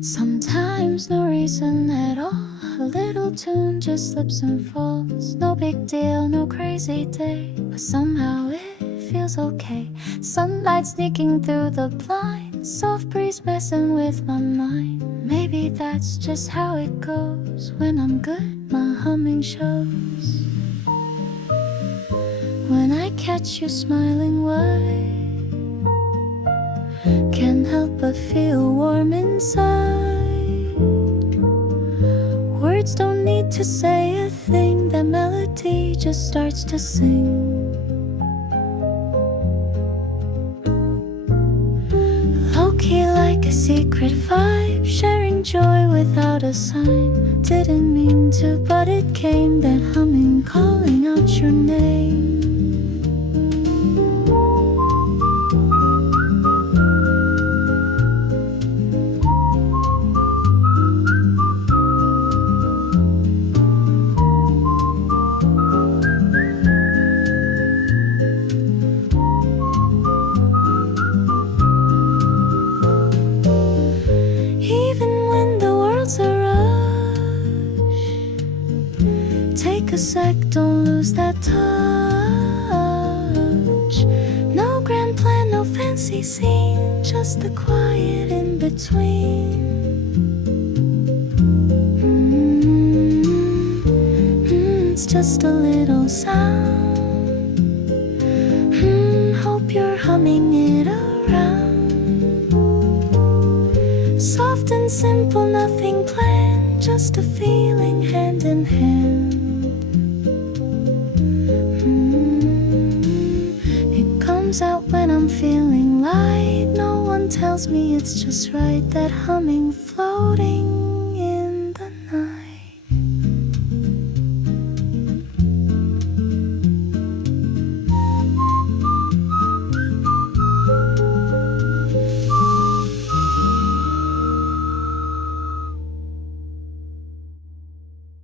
Sometimes no reason at all, a little tune just slips and falls. No big deal, no crazy day, but somehow it feels okay. Sunlight sneaking through the blinds, soft breeze messing with my mind. Maybe that's just how it goes. When I'm good, my humming shows. When I catch you smiling wide, can't help but feel warm inside. Words don't need to say a thing, that melody just starts to sing. Low-key like a secret vibe, sharing joy without a sign. Didn't mean to, but it came, that humming calling out your name. Take a sec, don't lose that touch. No grand plan, no fancy scene, just the quiet in between. It's just a little sound. Hope you're humming it around. Soft and simple, nothing planned, just a feeling hand in hand. Out when I'm feeling light, no one tells me it's just right. That humming floating